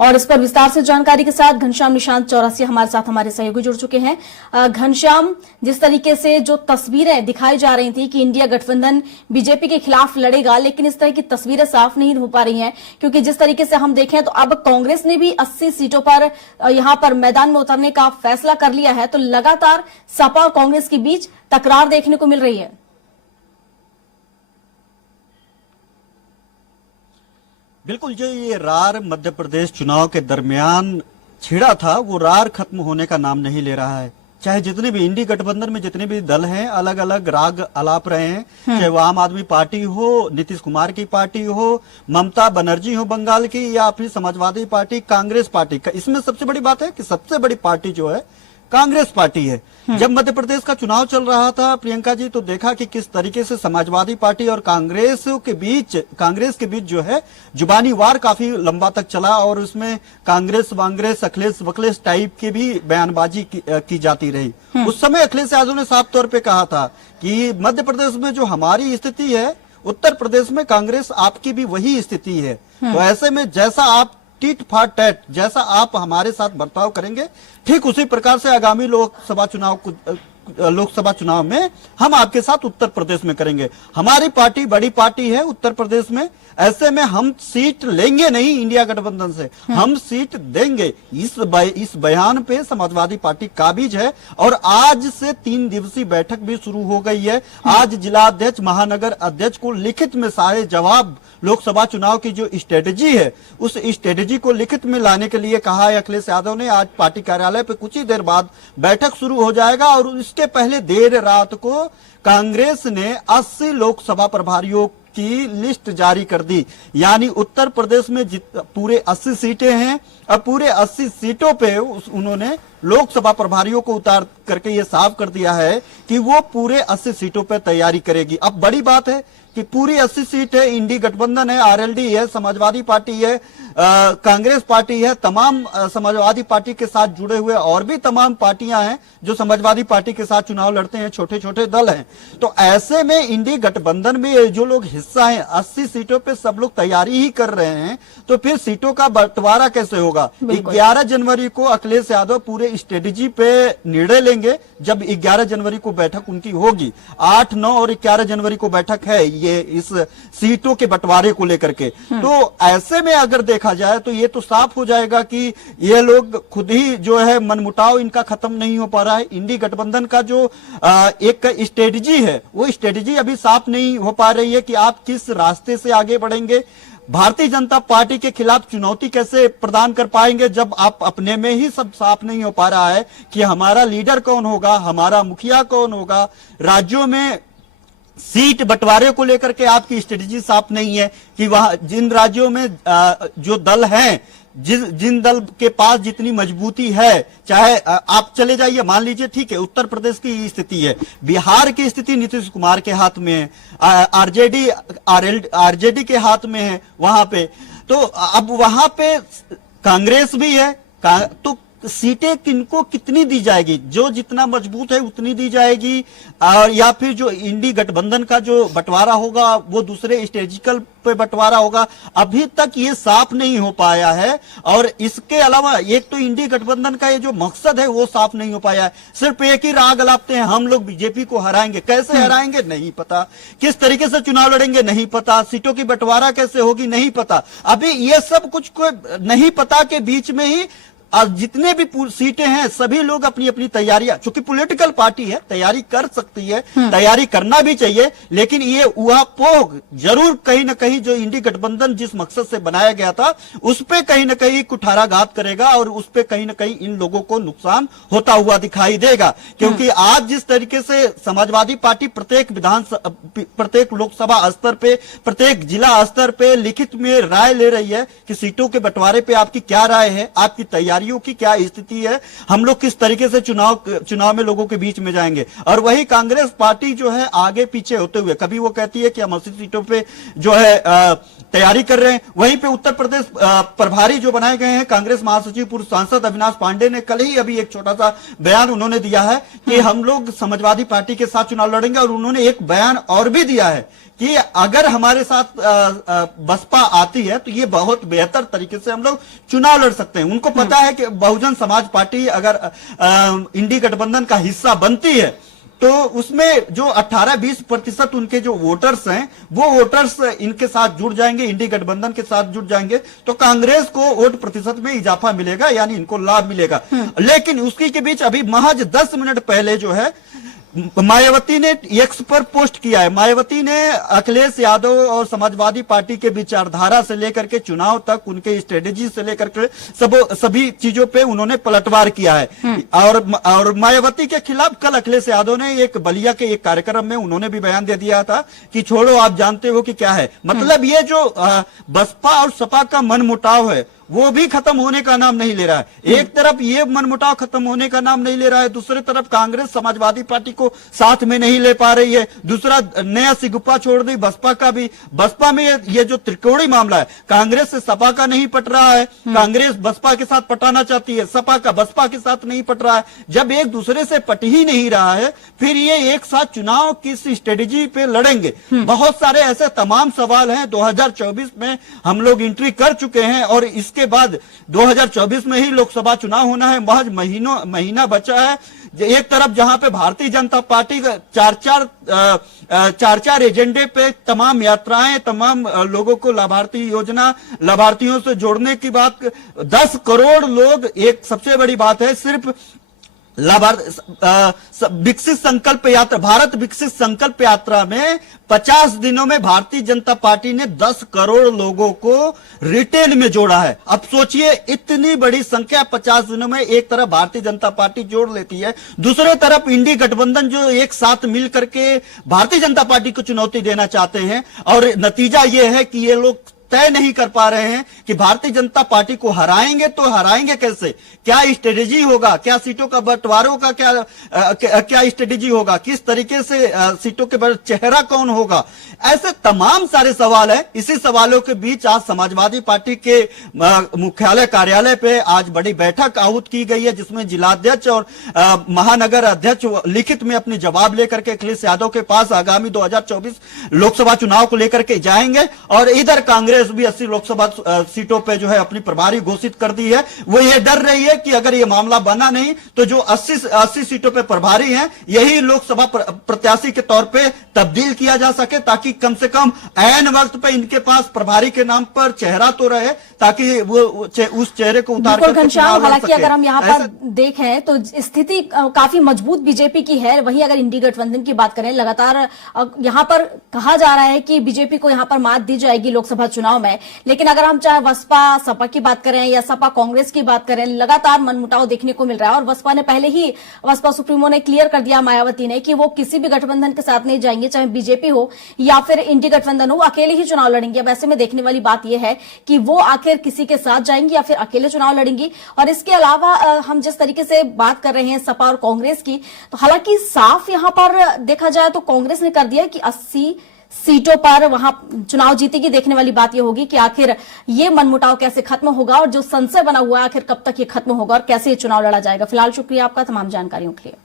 और इस पर विस्तार से जानकारी के साथ घनश्याम निशांत चौरसिया हमारे साथ हमारे सहयोगी जुड़ चुके हैं। घनश्याम, जिस तरीके से जो तस्वीरें दिखाई जा रही थी कि इंडिया गठबंधन बीजेपी के खिलाफ लड़ेगा, लेकिन इस तरह की तस्वीरें साफ नहीं हो पा रही हैं, क्योंकि जिस तरीके से हम देखें तो अब कांग्रेस ने भी 80 सीटों पर यहां पर मैदान में उतरने का फैसला कर लिया है। तो लगातार सपा और कांग्रेस के बीच तकरार देखने को मिल रही है। बिल्कुल, जो ये रार मध्य प्रदेश चुनाव के दरमियान छिड़ा था, वो रार खत्म होने का नाम नहीं ले रहा है। चाहे जितने भी इंडी गठबंधन में जितने भी दल हैं, अलग अलग राग अलाप रहे हैं, चाहे वो आम आदमी पार्टी हो, नीतीश कुमार की पार्टी हो, ममता बनर्जी हो बंगाल की, या फिर समाजवादी पार्टी, कांग्रेस पार्टी का। इसमें सबसे बड़ी बात है कि सबसे बड़ी पार्टी जो है कांग्रेस पार्टी है। जब मध्य प्रदेश का चुनाव चल रहा था प्रियंका जी, तो देखा कि किस तरीके से समाजवादी पार्टी और कांग्रेस के बीच जो है जुबानी वार काफी लंबा तक चला, और उसमें कांग्रेस वांग्रेस अखिलेश वखलेश टाइप की भी बयानबाजी की जाती रही। उस समय अखिलेश यादव ने साफ तौर पे कहा था कि मध्य प्रदेश में जो हमारी स्थिति है, उत्तर प्रदेश में कांग्रेस आपकी भी वही स्थिति है। तो ऐसे में जैसा आप टीट फाट टैट, जैसा आप हमारे साथ बर्ताव करेंगे, ठीक उसी प्रकार से आगामी लोकसभा चुनाव में हम आपके साथ उत्तर प्रदेश में करेंगे। हमारी पार्टी बड़ी पार्टी है उत्तर प्रदेश में, ऐसे में हम सीट लेंगे नहीं इंडिया गठबंधन से, हम सीट देंगे। इस बयान पे समाजवादी पार्टी काबिज है, और आज से 3 दिवसीय बैठक भी शुरू हो गई है। आज जिला अध्यक्ष, महानगर अध्यक्ष को लिखित में सारे जवाब, लोकसभा चुनाव की जो स्ट्रेटेजी है, उस स्ट्रेटेजी को लिखित में लाने के लिए कहा है अखिलेश यादव ने। आज पार्टी कार्यालय पे कुछ ही देर बाद बैठक शुरू हो जाएगा, और इसके पहले देर रात को कांग्रेस ने 80 लोकसभा प्रभारियों की लिस्ट जारी कर दी। यानी उत्तर प्रदेश में पूरे 80 सीटें हैं, अब पूरे 80 सीटों पे उन्होंने लोकसभा प्रभारियों को उतार करके ये साफ कर दिया है कि वो पूरे 80 सीटों पे तैयारी करेगी। अब बड़ी बात है कि पूरी 80 सीट है, इंडी गठबंधन है, आरएलडी है, समाजवादी पार्टी है, कांग्रेस पार्टी है, तमाम समाजवादी पार्टी के साथ जुड़े हुए और भी तमाम पार्टियां हैं जो समाजवादी पार्टी के साथ चुनाव लड़ते हैं, छोटे छोटे दल हैं। तो ऐसे में इंडी गठबंधन में जो लोग हिस्सा हैं, 80 सीटों पे सब लोग तैयारी ही कर रहे हैं, तो फिर सीटों का बंटवारा कैसे होगा? 11 जनवरी को अखिलेश यादव पूरे स्ट्रेटेजी पे निर्णय लेंगे, जब 11 जनवरी को बैठक उनकी होगी। 8, 9 और 11 जनवरी को बैठक है ये इस सीटों के बंटवारे को लेकर के। तो ऐसे में अगर देखा जाए तो ये तो साफ हो जाएगा कि ये लोग खुद ही जो है मनमुटाव इनका खत्म नहीं हो पा रहा है। इंडी गठबंधन का जो एक स्ट्रेटेजी है, वो स्ट्रेटेजी अभी साफ नहीं हो पा रही है कि आप किस रास्ते से आगे बढ़ेंगे। भारतीय जनता पार्टी के खिलाफ चुनौती कैसे प्रदान कर पाएंगे, जब आप अपने में ही सब साफ नहीं हो पा रहा है कि हमारा लीडर कौन होगा, हमारा मुखिया कौन होगा। राज्यों में सीट बंटवारे को लेकर के आपकी स्ट्रेटेजी साफ नहीं है कि वहां जिन राज्यों में जो दल हैं, जिन दल के पास जितनी मजबूती है, चाहे आप चले जाइए, मान लीजिए ठीक है उत्तर प्रदेश की स्थिति है, बिहार की स्थिति नीतीश कुमार के हाथ में है, आरजेडी के हाथ में है वहां पे। तो अब वहां पे कांग्रेस भी है, तो सीटें किनको कितनी दी जाएगी? जो जितना मजबूत है उतनी दी जाएगी, और या फिर जो इंडी गठबंधन का जो बंटवारा होगा वो दूसरे स्ट्रेटेजिकल पे बंटवारा होगा। अभी तक ये साफ नहीं हो पाया है, और इसके अलावा एक तो इंडी गठबंधन का ये जो मकसद है वो साफ नहीं हो पाया है। सिर्फ एक ही राग अलापते हैं, हम लोग बीजेपी को हराएंगे। कैसे हराएंगे नहीं पता, किस तरीके से चुनाव लड़ेंगे नहीं पता, सीटों की बंटवारा कैसे होगी नहीं पता। अभी ये सब कुछ को नहीं पता के बीच में ही अब जितने भी सीटें हैं सभी लोग अपनी अपनी तैयारियां, चूंकि पॉलिटिकल पार्टी है, तैयारी कर सकती है, तैयारी करना भी चाहिए, लेकिन ये ऊहापोह जरूर कहीं ना कहीं जो इंडी गठबंधन जिस मकसद से बनाया गया था उस पे कहीं ना कहीं कुठाराघात करेगा, और उस पे कहीं ना कहीं इन लोगों को नुकसान होता हुआ दिखाई देगा। क्योंकि आज जिस तरीके से समाजवादी पार्टी प्रत्येक लोकसभा स्तर पे, प्रत्येक जिला स्तर पे लिखित में राय ले रही है कि सीटों के बंटवारे पे आपकी क्या राय है, आपकी तैयारी की क्या स्थिति है, हम लोग किस तरीके से चुनाव में लोगों के बीच में जाएंगे। और वही कांग्रेस पार्टी जो है आगे पीछे होते हुए, कभी वो कहती है कि हम 80 सीटों पे जो है तैयारी कर रहे हैं, वहीं पे उत्तर प्रदेश प्रभारी जो बनाए गए हैं कांग्रेस महासचिव पूर्व सांसद अविनाश पांडे ने कल ही अभी एक छोटा सा बयान उन्होंने दिया है कि हम लोग समाजवादी पार्टी के साथ चुनाव लड़ेंगे। और उन्होंने एक बयान और भी दिया है कि अगर हमारे साथ बसपा आती है तो ये बहुत बेहतर तरीके से हम लोग चुनाव लड़ सकते हैं। उनको पता है कि बहुजन समाज पार्टी अगर इंडी गठबंधन का हिस्सा बनती है तो उसमें जो 18-20% उनके जो वोटर्स हैं वो वोटर्स इनके साथ जुड़ जाएंगे, इंडी गठबंधन के साथ जुड़ जाएंगे, तो कांग्रेस को वोट प्रतिशत में इजाफा मिलेगा, यानी इनको लाभ मिलेगा। लेकिन उसकी के बीच अभी महज 10 मिनट पहले जो है मायावती ने एक्स पर पोस्ट किया है। मायावती ने अखिलेश यादव और समाजवादी पार्टी के विचारधारा से लेकर के चुनाव तक, उनके स्ट्रेटेजी से लेकर के सभी चीजों पे उन्होंने पलटवार किया है। और मायावती के खिलाफ कल अखिलेश यादव ने एक बलिया के एक कार्यक्रम में उन्होंने भी बयान दे दिया था कि छोड़ो, आप जानते हो कि क्या है। मतलब ये जो बसपा और सपा का मनमुटाव है वो भी खत्म होने का नाम नहीं ले रहा है। एक तरफ ये मनमुटाव खत्म होने का नाम नहीं ले रहा है, दूसरी तरफ कांग्रेस समाजवादी पार्टी को साथ में नहीं ले पा रही है। दूसरा नया सिगुप्पा छोड़ दी बसपा का भी। बसपा में ये जो त्रिकोणीय मामला है, कांग्रेस से सपा का नहीं पट रहा है, कांग्रेस बसपा के साथ पटाना चाहती है, सपा का बसपा के साथ नहीं पट रहा है। जब एक दूसरे से पट ही नहीं रहा है, फिर ये एक साथ चुनाव किस स्ट्रेटेजी पे लड़ेंगे? बहुत सारे ऐसे तमाम सवाल हैं। 2024 में हम लोग एंट्री कर चुके हैं और इसके बाद 2024 में ही लोकसभा चुनाव होना है। महज महीना बचा है। एक तरफ जहां पे भारतीय जनता पार्टी चार एजेंडे पे तमाम यात्राएं, तमाम लोगों को लाभार्थी योजना, लाभार्थियों से जोड़ने की बात, 10 करोड़ लोग, एक सबसे बड़ी बात है, सिर्फ विकसित संकल्प यात्रा, भारत विकसित संकल्प यात्रा में 50 दिनों में भारतीय जनता पार्टी ने 10 करोड़ लोगों को रिटेल में जोड़ा है। अब सोचिए, इतनी बड़ी संख्या 50 दिनों में एक तरफ भारतीय जनता पार्टी जोड़ लेती है, दूसरे तरफ इंडी गठबंधन जो एक साथ मिल करके भारतीय जनता पार्टी को चुनौती देना चाहते हैं। और नतीजा यह है कि ये लोग तय नहीं कर पा रहे हैं कि भारतीय जनता पार्टी को हराएंगे तो हराएंगे कैसे, क्या स्ट्रेटेजी होगा, क्या सीटों का बंटवारों का क्या स्ट्रेटेजी होगा, किस तरीके से सीटों के चेहरा कौन होगा। ऐसे तमाम सारे सवाल है। इसी सवालों के बीच आज समाजवादी पार्टी के मुख्यालय कार्यालय पे आज बड़ी बैठक आहूत की गई है, जिसमें जिलाध्यक्ष और महानगर अध्यक्ष लिखित में अपने जवाब लेकर के अखिलेश यादव के पास आगामी 2024 लोकसभा चुनाव को लेकर के जाएंगे। और इधर कांग्रेस भी 80 लोकसभा सीटों पे जो है अपनी प्रभारी घोषित कर दी है। वो ये डर रही है कि अगर ये मामला बना नहीं तो जो 80 सीटों पे प्रभारी हैं, यही लोकसभा प्रत्याशी के तौर पे तब्दील किया जा सके, ताकि कम से कम ऐन वक्त पे इनके पास प्रभारी के नाम पर चेहरा तो रहे, ताकि वो उस चेहरे को उतार कर घनश्याम, हालांकि अगर हम यहाँ पर देखें तो स्थिति काफी मजबूत बीजेपी की है। वहीं अगर इंडी गठबंधन की बात करें, लगातार यहाँ पर कहा जा रहा है कि बीजेपी को यहाँ पर मात दी जाएगी लोकसभा चुनाव में। लेकिन अगर हम चाहे बसपा सपा की बात करें या सपा कांग्रेस की बात करें, लगातार मनमुटाव देखने को मिल रहा है। और बसपा ने पहले ही, बसपा सुप्रीमो ने क्लियर कर दिया, मायावती ने, कि वो किसी भी गठबंधन के साथ नहीं जाएंगे, चाहे बीजेपी हो या फिर इंडी गठबंधन हो, अकेले ही चुनाव लड़ेंगे। अब ऐसे में देखने वाली बात यह है कि वो आखिर किसी के साथ जाएंगी या फिर अकेले चुनाव लड़ेंगी। और इसके अलावा हम जिस तरीके से बात कर रहे हैं सपा और कांग्रेस की, तो हालांकि साफ यहां पर देखा जाए तो कांग्रेस ने कर दिया कि 80 सीटों पर वहां चुनाव जीतेगी। देखने वाली बात यह होगी कि आखिर ये मनमुटाव कैसे खत्म होगा और जो संशय बना हुआ है आखिर कब तक ये खत्म होगा और कैसे ये चुनाव लड़ा जाएगा। फिलहाल शुक्रिया आपका तमाम जानकारियों के लिए।